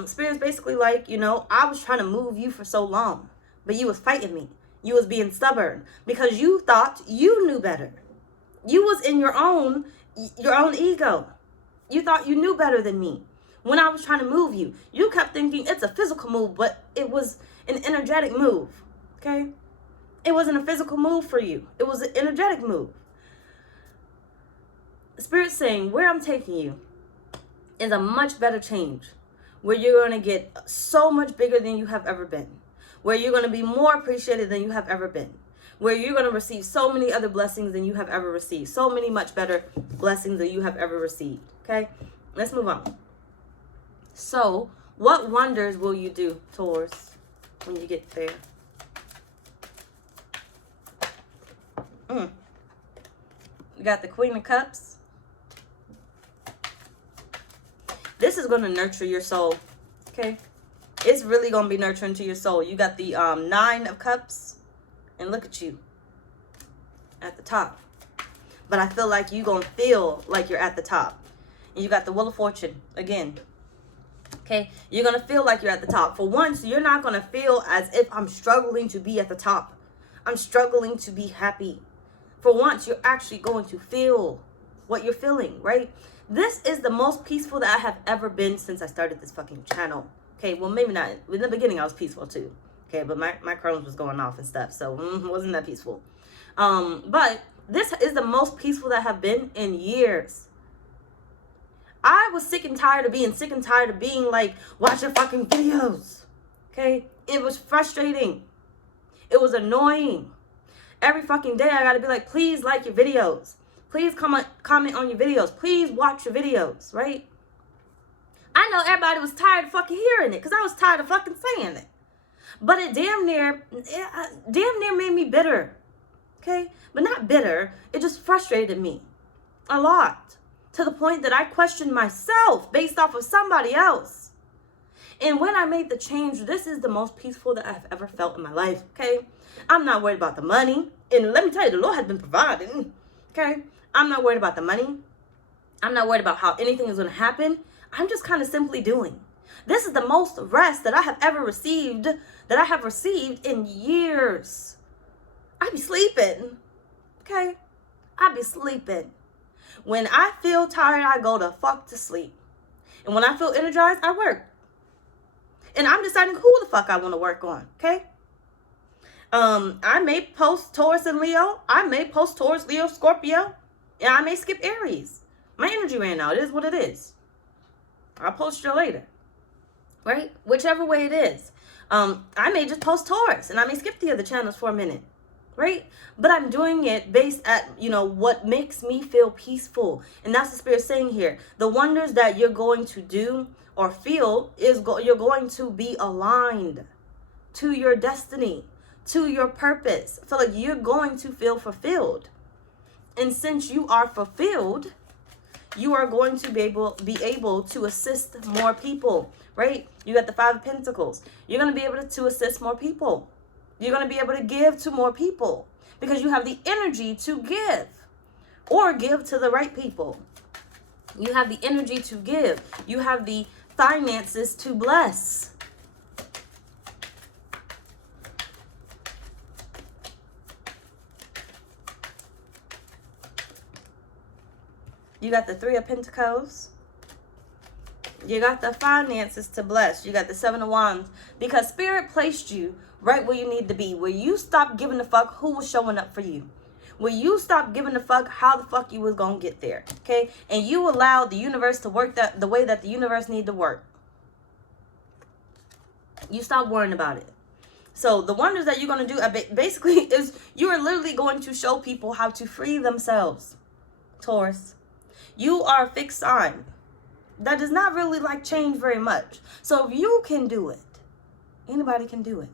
Spirit's basically like, you know, I was trying to move you for so long. But you was fighting me. You was being stubborn. Because you thought you knew better. You was in your own ego. You thought you knew better than me. When I was trying to move you, you kept thinking it's a physical move, but it was an energetic move. Okay? It wasn't a physical move for you. It was an energetic move. Spirit's saying, where I'm taking you is a much better change. Where you're going to get so much bigger than you have ever been. Where you're going to be more appreciated than you have ever been. Where you're going to receive so many other blessings than you have ever received. So many much better blessings than you have ever received. Okay? Let's move on. So, what wonders will you do, Taurus, when you get there? We got the Queen of Cups. This is going to nurture your soul. Okay? It's really going to be nurturing to your soul. You got the 9 of Cups. And look at you. At the top. But I feel like you're going to feel like you're at the top. And you got the Wheel of Fortune. Again. Okay? You're going to feel like you're at the top. For once, you're not going to feel as if I'm struggling to be at the top. I'm struggling to be happy. For once, you're actually going to feel what you're feeling, right? This is the most peaceful that I have ever been since I started this fucking channel. Okay, well, maybe not. In the beginning, I was peaceful too. Okay, but my Crohn's was going off and stuff, so it wasn't that peaceful. But this is the most peaceful that I have been in years. I was sick and tired of being like, watch your fucking videos. Okay, it was frustrating. It was annoying. Every fucking day I gotta be like, please like your videos. Please comment on your videos. Please watch your videos, right? I know everybody was tired of fucking hearing it because I was tired of fucking saying it. But it damn near made me bitter. Okay? But not bitter. It just frustrated me a lot. To the point that I questioned myself based off of somebody else. And when I made the change, this is the most peaceful that I've ever felt in my life. Okay? I'm not worried about the money. And let me tell you, the Lord has been providing. Okay? I'm not worried about the money. I'm not worried about how anything is going to happen. I'm just kind of simply doing. This is the most rest that I have ever received, that I have received in years. I be sleeping, okay? I be sleeping. When I feel tired, I go the fuck to sleep. And when I feel energized, I work. And I'm deciding who the fuck I want to work on, okay? I may post Taurus and Leo. I may post Taurus, Leo, Scorpio. And I may skip Aries. My energy ran out. It is what it is. I'll post you later. Right? Whichever way it is. I may just post Taurus. And I may skip the other channels for a minute. Right? But I'm doing it based at, what makes me feel peaceful. And that's the Spirit saying here. The wonders that you're going to do or feel you're going to be aligned to your destiny, to your purpose. I feel like you're going to feel fulfilled. And since you are fulfilled, you are going to be able to assist more people, right? You got the 5 of Pentacles. You're going to be able to assist more people. You're going to be able to give to more people because you have the energy to give or give to the right people. You have the energy to give. You have the finances to bless. You got the 3 of Pentacles. You got the finances to bless. You got the 7 of Wands. Because Spirit placed you right where you need to be. Where you stop giving a fuck who was showing up for you. Where you stop giving a fuck how the fuck you was going to get there. Okay? And you allow the universe to work the way that the universe need to work. You stop worrying about it. So the wonders that you're going to do basically is you are literally going to show people how to free themselves. Taurus. You are a fixed sign that does not really change very much. So if you can do it, anybody can do it.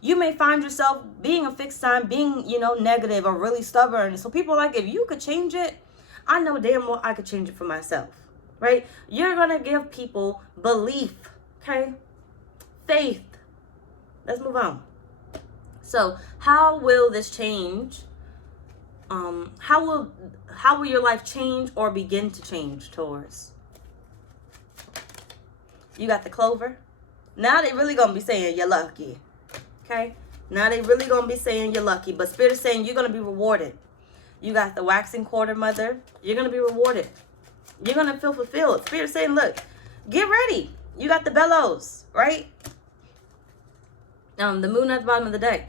You may find yourself being a fixed sign, being, negative or really stubborn. So people are like, if you could change it, I know damn well I could change it for myself, right? You're going to give people belief, okay? Faith. Let's move on. So how will this change? How will your life change or begin to change, Taurus? You got the Clover. Now they really gonna be saying you're lucky. Okay? Now they really gonna be saying you're lucky. But Spirit is saying you're gonna be rewarded. You got the Waxing Quarter, Mother. You're gonna be rewarded. You're gonna feel fulfilled. Spirit is saying, look, get ready. You got the Bellows, right? The Moon at the bottom of the deck.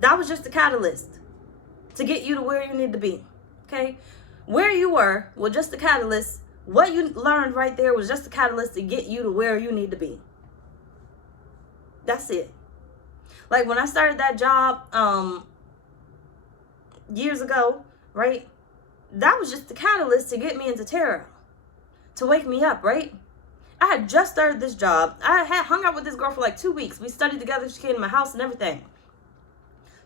That was just a catalyst to get you to where you need to be, okay? Where you were was just a catalyst. What you learned right there was just a catalyst to get you to where you need to be. That's it. Like when I started that job years ago, right? That was just the catalyst to get me into tarot, to wake me up, right? I had just started this job. I had hung out with this girl for 2 weeks. We studied together. She came to my house and everything.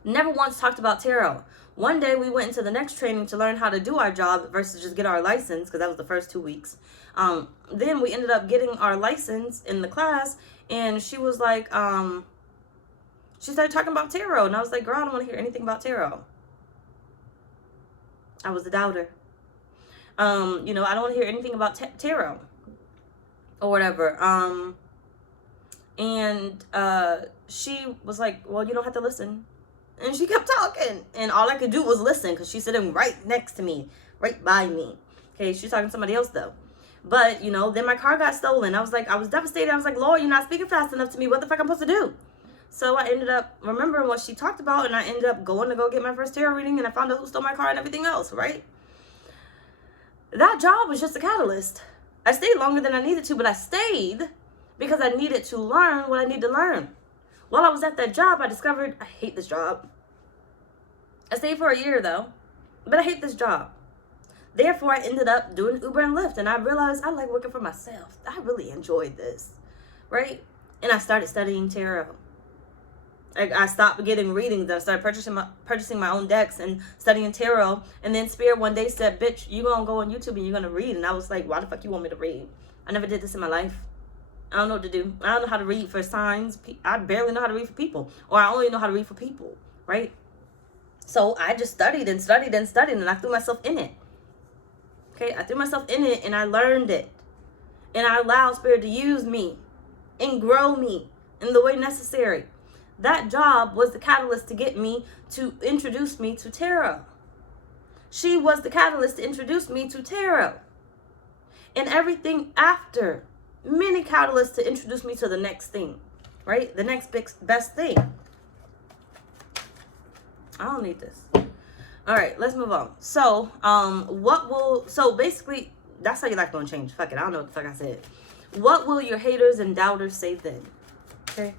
Never once talked about tarot. One day we went into the next training to learn how to do our job versus just get our license, because that was the first 2 weeks. Then we ended up getting our license in the class, and she was like, she started talking about tarot, and I was like, girl, I don't want to hear anything about tarot. I was a doubter. I don't want to hear anything about tarot or whatever. And she was like, well, you don't have to listen. And she kept talking. And all I could do was listen because she's sitting right next to me, right by me. Okay, she's talking to somebody else, though. But, then my car got stolen. I was devastated. I was like, Lord, you're not speaking fast enough to me. What the fuck I'm supposed to do? So I ended up remembering what she talked about, and I ended up going to go get my first tarot reading, and I found out who stole my car and everything else, right? That job was just a catalyst. I stayed longer than I needed to, but I stayed because I needed to learn what I need to learn. While I was at that job, I discovered I hate this job. I stayed for a year, though, but I hate this job. Therefore, I ended up doing Uber and Lyft, and I realized I like working for myself. I really enjoyed this, right? And I started studying tarot. I stopped getting readings. I started purchasing my own decks and studying tarot. And then Spirit one day said, bitch, you gonna go on YouTube and you're gonna read. And I was like, why the fuck you want me to read? I never did this in my life. I don't know what to do. I don't know how to read for signs. I barely know how to read for people. Or I only know how to read for people, right? So I just studied and studied and studied, and I threw myself in it. Okay, I threw myself in it and I learned it. and I allow Spirit to use me and grow me in the way necessary. That job was the catalyst to get me to introduce me to tarot. She was the catalyst to introduce me to tarot. And everything after, many catalysts to introduce me to the next thing, right? The next best thing. I don't need this. All right, let's move on. So, so basically, that's how your life gonna change. Fuck it, I don't know what the fuck I said. What will your haters and doubters say then? Okay.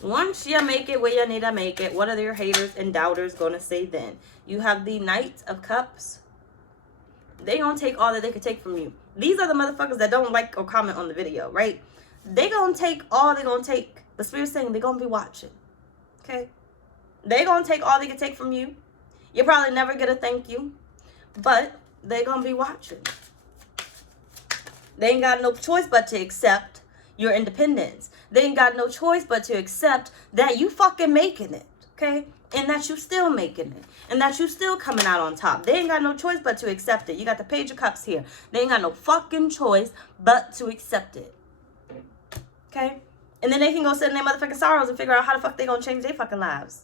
Once you make it where you need to make it, what are your haters and doubters gonna say then? You have the Knight of Cups. They gonna take all that they could take from you. These are the motherfuckers that don't like or comment on the video, right? They gonna take all they gonna take. The Spirit's saying they gonna be watching. Okay? They gonna take all they can take from you. You probably never get a thank you, but they gonna be watching. They ain't got no choice but to accept your independence. They ain't got no choice but to accept that you fucking making it, okay? And that you still making it. And that you still coming out on top. They ain't got no choice but to accept it. You got the Page of Cups here. They ain't got no fucking choice but to accept it. Okay? And then they can go sit in their motherfucking sorrows and figure out how the fuck they gonna change their fucking lives.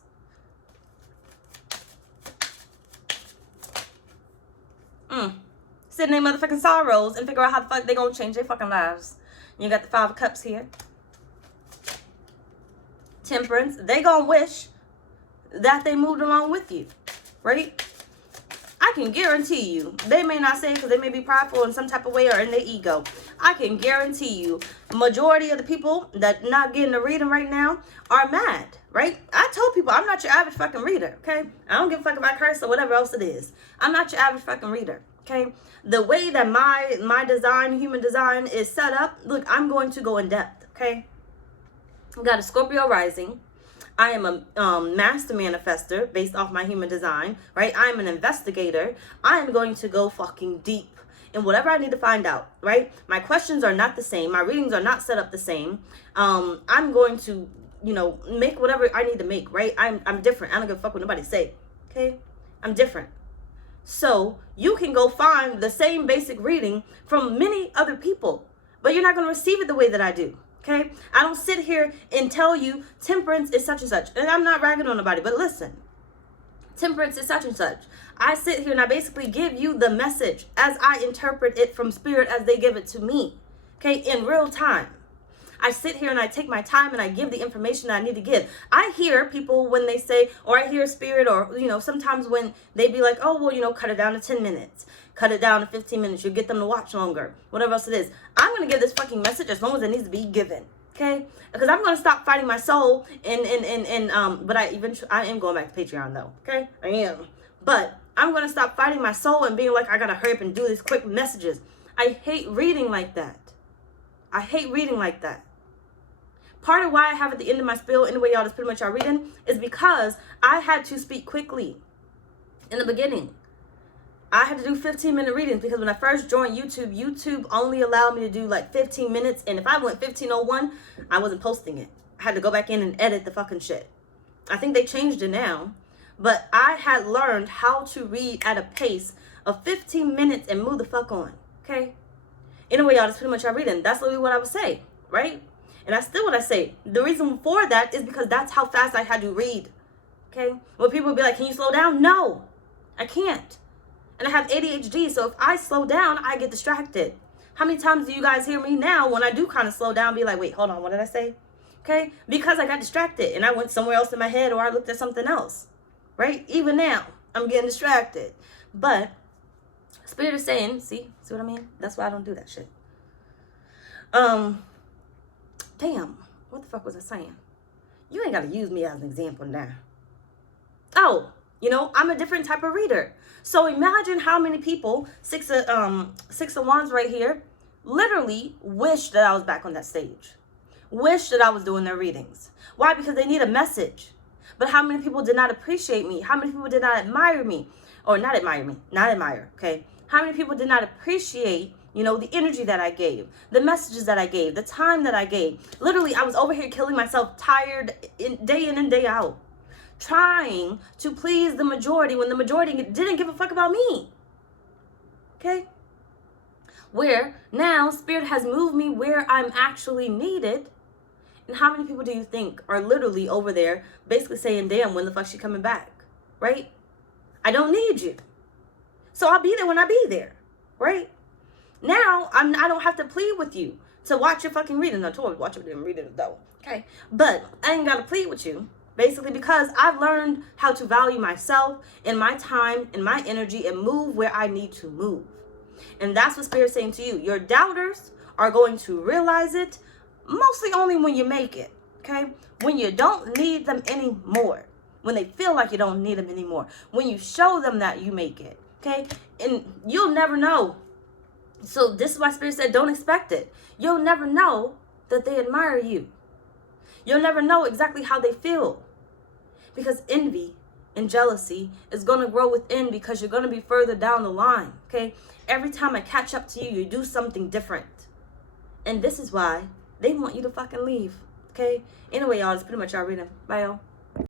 Sit in their motherfucking sorrows and figure out how the fuck they gonna change their fucking lives. You got the Five of Cups here. Temperance. They gonna wish that they moved along with you, right? I can guarantee you, they may not say it because they may be prideful in some type of way or in their ego. I can guarantee you, majority of the people that not getting a reading right now are mad, right? I told people I'm not your average fucking reader, okay? I don't give a fuck if I curse or whatever else it is. I'm not your average fucking reader, okay? The way that my design, human design is set up, look, I'm going to go in depth, okay? I got a Scorpio rising. I am a master manifester based off my human design, right? I'm an investigator. I am going to go fucking deep in whatever I need to find out, right? My questions are not the same. My readings are not set up the same. I'm going to, make whatever I need to make, right? I'm different. I don't give a fuck what nobody say, okay? I'm different. So you can go find the same basic reading from many other people, but you're not going to receive it the way that I do. Okay, I don't sit here and tell you temperance is such and such. And I'm not ragging on nobody, but listen. Temperance is such and such. I sit here and I basically give you the message as I interpret it from Spirit as they give it to me. Okay, in real time. I sit here and I take my time and I give the information I need to give. I hear people when they say, or I hear Spirit, or, sometimes when they be like, oh, well, cut it down to 10 minutes. Cut it down to 15 minutes. You'll get them to watch longer. Whatever else it is. I'm going to give this fucking message as long as it needs to be given. Okay? Because I'm going to stop fighting my soul but I am going back to Patreon though. Okay? I am. But I'm going to stop fighting my soul and being like, I got to hurry up and do these quick messages. I hate reading like that. I hate reading like that. Part of why I have at the end of my spiel, anyway, y'all, that's pretty much y'all reading, is because I had to speak quickly in the beginning. I had to do 15-minute readings because when I first joined YouTube only allowed me to do like 15 minutes. And if I went 15:01, I wasn't posting it. I had to go back in and edit the fucking shit. I think they changed it now. But I had learned how to read at a pace of 15 minutes and move the fuck on. Okay? Anyway, y'all, that's pretty much y'all reading. That's literally what I would say, right? And that's still what I say. The reason for that is because that's how fast I had to read. Okay? When people would be like, can you slow down? No, I can't. And I have ADHD, so if I slow down, I get distracted. How many times do you guys hear me now when I do kind of slow down, be like, wait, hold on, what did I say? Okay? Because I got distracted and I went somewhere else in my head or I looked at something else. Right? Even now, I'm getting distracted. But Spirit is saying, see what I mean? That's why I don't do that shit. Damn, what the fuck was I saying? You ain't got to use me as an example now. Oh, I'm a different type of reader. So imagine how many people, six of wands right here, literally wish that I was back on that stage. Wish that I was doing their readings. Why? Because they need a message. But how many people did not appreciate me? How many people did not admire me? Or not admire, okay? How many people did not appreciate, the energy that I gave, the messages that I gave, the time that I gave? Literally, I was over here killing myself, tired, day in and day out, trying to please the majority when the majority didn't give a fuck about me. Okay? where now Spirit has moved me where I'm actually needed. And how many people do you think are literally over there basically saying, damn, when the fuck she coming back? Right? I don't need you. So I'll be there when I be there. Right? Now, I don't have to plead with you to watch your fucking reading. No, Taurus, watch your reading though. Okay? But I ain't got to plead with you. Basically because I've learned how to value myself and my time and my energy and move where I need to move. And that's what Spirit's saying to you. Your doubters are going to realize it mostly only when you make it. Okay? When you don't need them anymore. When they feel like you don't need them anymore. When you show them that you make it. Okay? And you'll never know. So this is why Spirit said don't expect it. You'll never know that they admire you. You'll never know exactly how they feel. Because envy and jealousy is going to grow within because you're going to be further down the line. Okay? Every time I catch up to you, you do something different. And this is why they want you to fucking leave. Okay? Anyway, y'all, that's pretty much our reading. Bye, y'all.